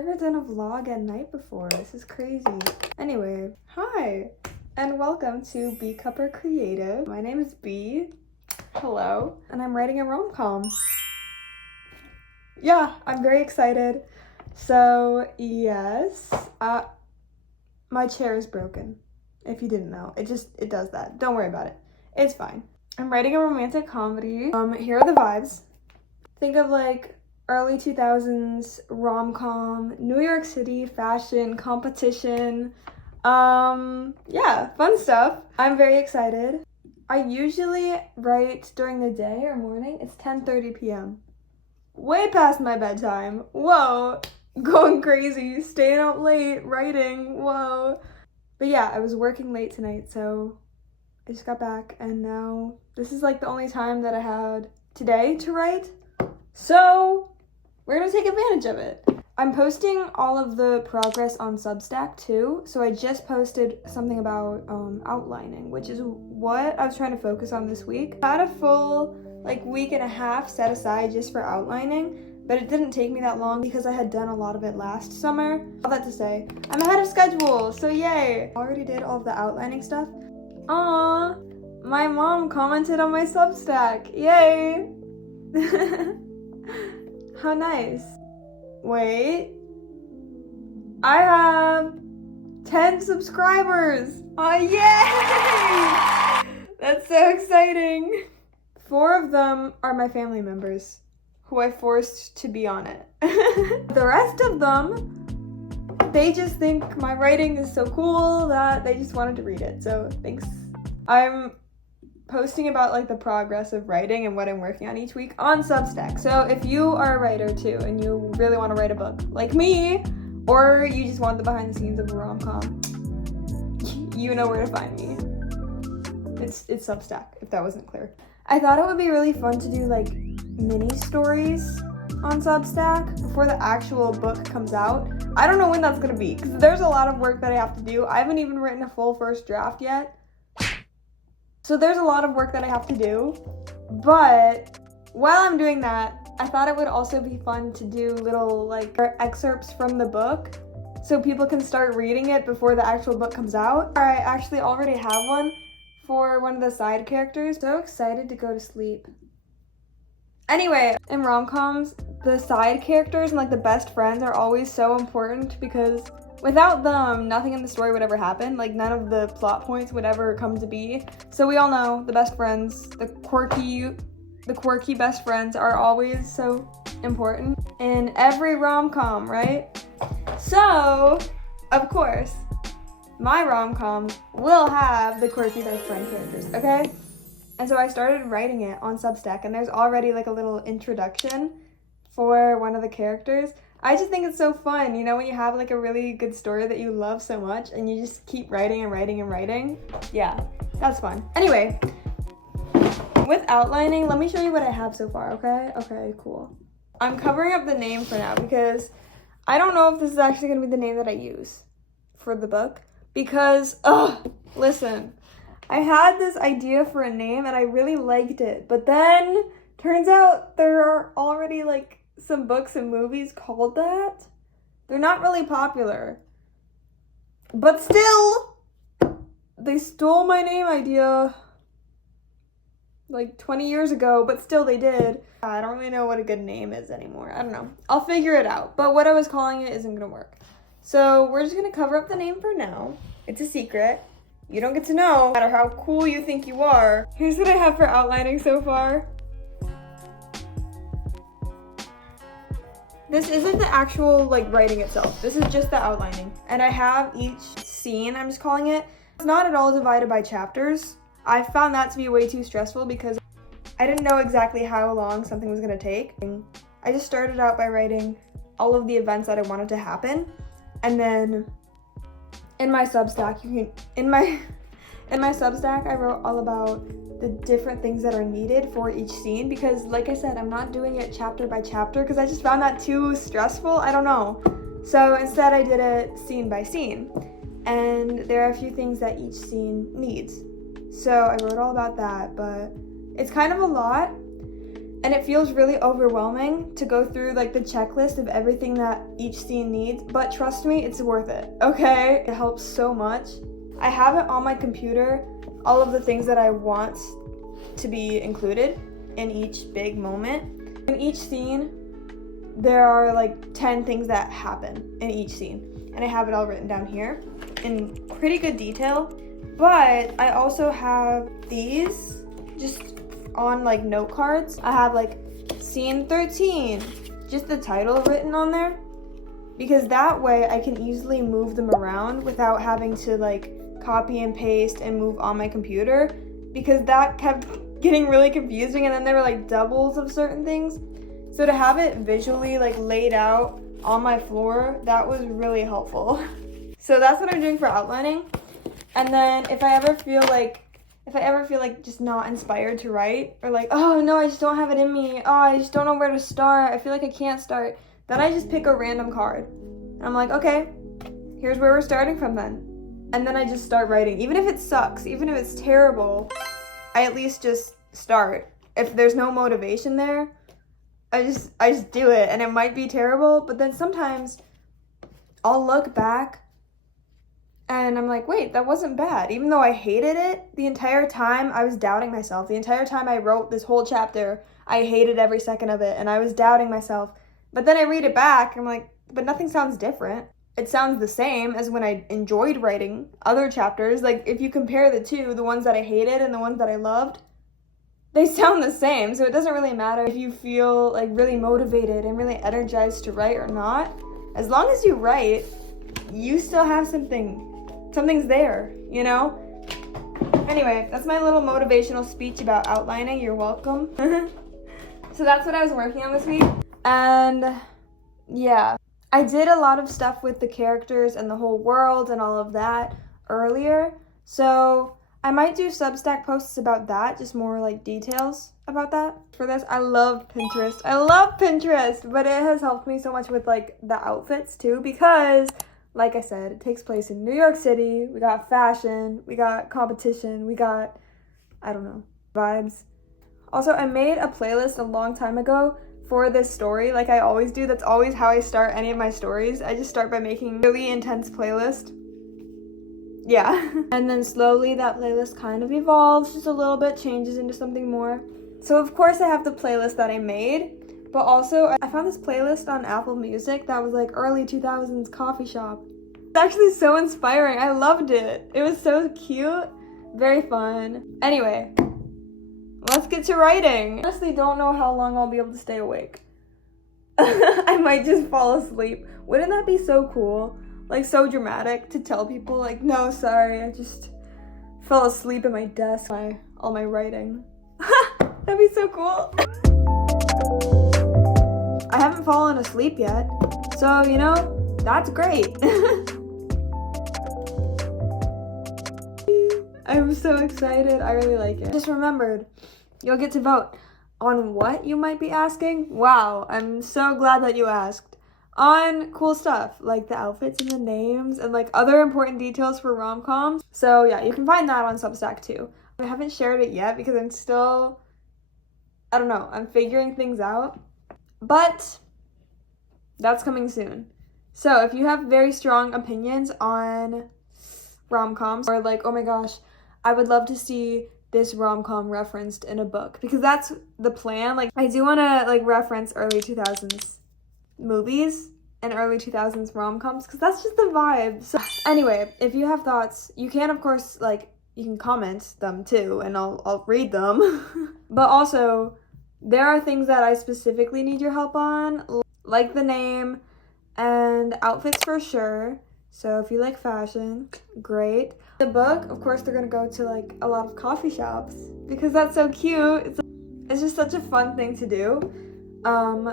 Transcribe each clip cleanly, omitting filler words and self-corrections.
I've never done a vlog at night before. This is crazy. Anyway, hi, and welcome to Bea Kupper Creative. My name is Bea. Hello. And I'm writing a rom-com. Yeah, I'm very excited. So, yes, my chair is broken. If you didn't know, it does that. Don't worry about it. It's fine. I'm writing a romantic comedy. Here are the vibes. Think of like early 2000s rom-com, New York City fashion competition. Yeah, fun stuff. I'm very excited. I usually write during the day or morning. It's 10:30 p.m. Way past my bedtime. Whoa, going crazy, staying out late, writing, whoa. But yeah, I was working late tonight, so I just got back, and now this is like the only time that I had today to write. So we're gonna take advantage of it. I'm posting all of the progress on Substack too. So I just posted something about outlining, which is what I was trying to focus on this week. I had a full like week and a half set aside just for outlining, but it didn't take me that long because I had done a lot of it last summer. All that to say, I'm ahead of schedule, so yay! I already did all of the outlining stuff. Aww, my mom commented on my Substack, yay! How nice. Wait, I have 10 subscribers. Oh, yay! That's so exciting. 4 of them are my family members who I forced to be on it. The rest of them, they just think my writing is so cool that they just wanted to read it. So thanks. I'm posting about like the progress of writing and what I'm working on each week on Substack. So if you are a writer too and you really want to write a book like me, or you just want the behind the scenes of a rom-com, you know where to find me. It's Substack, if that wasn't clear. I thought it would be really fun to do like mini stories on Substack before the actual book comes out. I don't know when that's gonna be because there's a lot of work that I have to do. I haven't even written a full first draft yet. So there's a lot of work that I have to do, but while I'm doing that, I thought it would also be fun to do little like excerpts from the book so people can start reading it before the actual book comes out. I actually already have one for one of the side characters. So excited to go to sleep. Anyway, in rom-coms, the side characters and like the best friends are always so important because without them, nothing in the story would ever happen. Like none of the plot points would ever come to be. So we all know the best friends, the quirky best friends are always so important in every rom-com, right? So, of course, my rom-com will have the quirky best friend characters, okay? And so I started writing it on Substack, and there's already like a little introduction for one of the characters. I just think it's so fun, you know, when you have like a really good story that you love so much and you just keep writing and writing and writing. Yeah, that's fun. Anyway, with outlining, let me show you what I have so far, okay? Okay, cool. I'm covering up the name for now because I don't know if this is actually gonna be the name that I use for the book because, listen, I had this idea for a name and I really liked it, but then turns out there are already like some books and movies called that. They're not really popular. But still, they stole my name idea like 20 years ago, but still they did. I don't really know what a good name is anymore. I don't know. I'll figure it out. But what I was calling it isn't gonna work. So we're just gonna cover up the name for now. It's a secret. You don't get to know, no matter how cool you think you are. Here's what I have for outlining so far. This isn't the actual like writing itself. This is just the outlining. And I have each scene, I'm just calling it. It's not at all divided by chapters. I found that to be way too stressful because I didn't know exactly how long something was gonna take. I just started out by writing all of the events that I wanted to happen. And then in my Substack, in my Substack, I wrote all about the different things that are needed for each scene because like I said, I'm not doing it chapter by chapter because I just found that too stressful. I don't know. So instead I did it scene by scene. And there are a few things that each scene needs. So I wrote all about that, but it's kind of a lot. And it feels really overwhelming to go through like the checklist of everything that each scene needs, but trust me, it's worth it, okay? It helps so much. I have it on my computer, all of the things that I want to be included in each big moment. In each scene, there are like 10 things that happen in each scene, and I have it all written down here in pretty good detail. But I also have these just on like note cards. I have like scene 13, just the title written on there, because that way I can easily move them around without having to like copy and paste and move on my computer, because that kept getting really confusing, and then there were like doubles of certain things. So to have it visually like laid out on my floor, that was really helpful. So that's what I'm doing for outlining. And then if I ever feel like just not inspired to write, or like, oh no, I just don't have it in me, oh, I just don't know where to start, I feel like I can't start, then I just pick a random card. And I'm like, okay, here's where we're starting from then. And then I just start writing. Even if it sucks, even if it's terrible, I at least just start. If there's no motivation there, I just do it, and it might be terrible, but then sometimes I'll look back and I'm like, wait, that wasn't bad. Even though I hated it, the entire time I was doubting myself. The entire time I wrote this whole chapter, I hated every second of it, and I was doubting myself. But then I read it back, and I'm like, but nothing sounds different. It sounds the same as when I enjoyed writing other chapters. Like, if you compare the two, the ones that I hated and the ones that I loved, they sound the same. So it doesn't really matter if you feel like really motivated and really energized to write or not. As long as you write, you still have something's there, you know? Anyway, that's my little motivational speech about outlining. You're welcome. So that's what I was working on this week. And yeah, I did a lot of stuff with the characters and the whole world and all of that earlier. So I might do Substack posts about that, just more like details about that. For this, I love Pinterest. I love Pinterest, but it has helped me so much with like the outfits too, because like I said, it takes place in New York City. We got fashion, we got competition, we got, I don't know, vibes. Also, I made a playlist a long time ago for this story, like I always do. That's always how I start any of my stories. I just start by making a really intense playlist. Yeah. And then slowly that playlist kind of evolves just a little bit, changes into something more. So of course I have the playlist that I made, but also I found this playlist on Apple Music that was like early 2000s coffee shop. It's actually so inspiring. I loved it. It was so cute, very fun. Anyway, let's get to writing. I honestly don't know how long I'll be able to stay awake. I might just fall asleep. Wouldn't that be so cool? Like so dramatic to tell people like, no, sorry, I just fell asleep at my desk, all my writing. That'd be so cool. I haven't fallen asleep yet, so you know, that's great. I'm so excited. I really like it. Just remembered, you'll get to vote on what, you might be asking? Wow, I'm so glad that you asked. On cool stuff like the outfits and the names and like other important details for rom-coms. So yeah, you can find that on Substack too. I haven't shared it yet because I'm still, I don't know, I'm figuring things out, but that's coming soon. So if you have very strong opinions on rom-coms, or like, oh my gosh, I would love to see this rom-com referenced in a book, because that's the plan. Like, I do want to like reference early 2000s movies and early 2000s rom-coms, because that's just the vibe. So anyway, if you have thoughts, you can of course, like, you can comment them too and I'll read them. But also, there are things that I specifically need your help on, like the name and outfits for sure. So if you like fashion, great. The book, of course, they're gonna go to like a lot of coffee shops because that's so cute. It's just such a fun thing to do.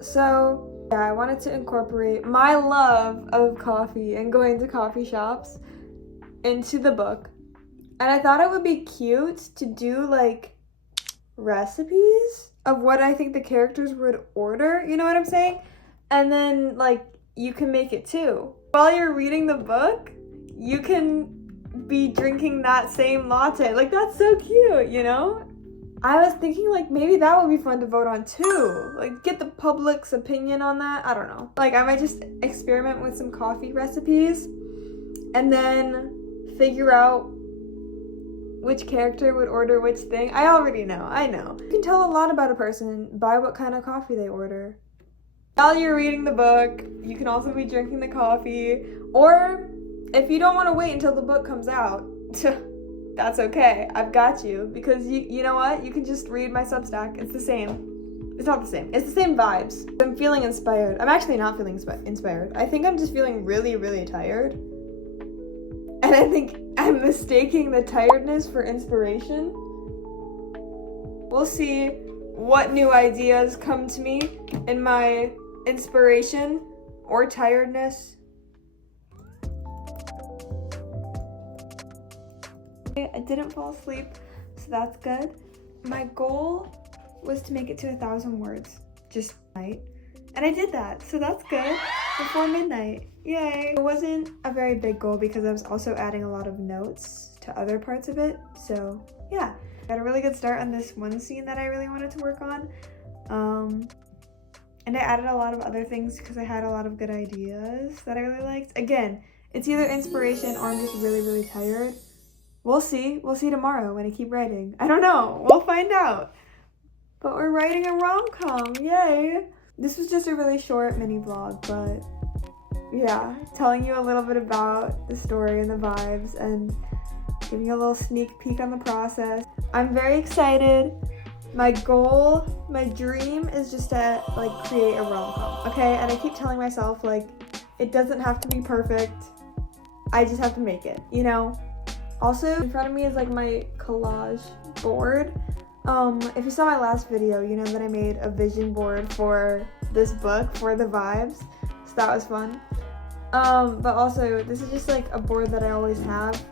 So yeah, I wanted to incorporate my love of coffee and going to coffee shops into the book. And I thought it would be cute to do like recipes of what I think the characters would order, you know what I'm saying? And then like you can make it too. While you're reading the book, you can be drinking that same latte. Like, that's so cute, you know? I was thinking like maybe that would be fun to vote on too. Like get the public's opinion on that. I don't know. Like I might just experiment with some coffee recipes and then figure out which character would order which thing. I already know. I know. You can tell a lot about a person by what kind of coffee they order. While you're reading the book, you can also be drinking the coffee. Or if you don't want to wait until the book comes out, that's okay. I've got you. Because you know what? You can just read my Substack. It's the same. It's not the same. It's the same vibes. I'm feeling inspired. I'm actually not feeling inspired. I think I'm just feeling really, really tired. And I think I'm mistaking the tiredness for inspiration. We'll see what new ideas come to me in my inspiration or tiredness. I didn't fall asleep, so that's good. My goal was to make it to 1,000 words just tonight, and I did that, so that's good. Before midnight, yay. It wasn't a very big goal because I was also adding a lot of notes to other parts of it, so yeah. Got a really good start on this one scene that I really wanted to work on. And I added a lot of other things because I had a lot of good ideas that I really liked. Again, it's either inspiration or I'm just really, really tired. We'll see. We'll see tomorrow when I keep writing. I don't know. We'll find out. But we're writing a rom-com. Yay. This was just a really short mini vlog, but yeah, telling you a little bit about the story and the vibes and giving you a little sneak peek on the process. I'm very excited. My goal, my dream is just to like create a rom-com, okay? And I keep telling myself like it doesn't have to be perfect. I just have to make it, you know? Also, in front of me is like my collage board. If you saw my last video, you know that I made a vision board for this book, for the vibes. So that was fun. But also, this is just like a board that I always have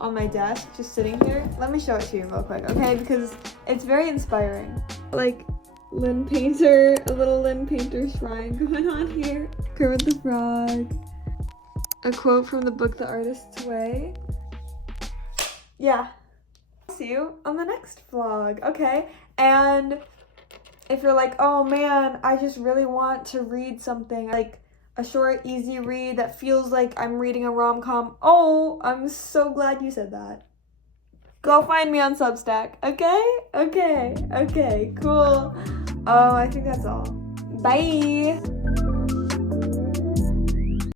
on my desk, just sitting here. Let me show it to you real quick, okay? Because it's very inspiring. Like Lynn Painter, a little Lynn Painter shrine going on here. Kermit the Frog. A quote from the book The Artist's Way. Yeah. See you on the next vlog, okay? And if you're like, oh man, I just really want to read something like a short, easy read that feels like I'm reading a rom-com. Oh, I'm so glad you said that. Go find me on Substack, okay? Okay, cool. Oh, I think that's all. Bye!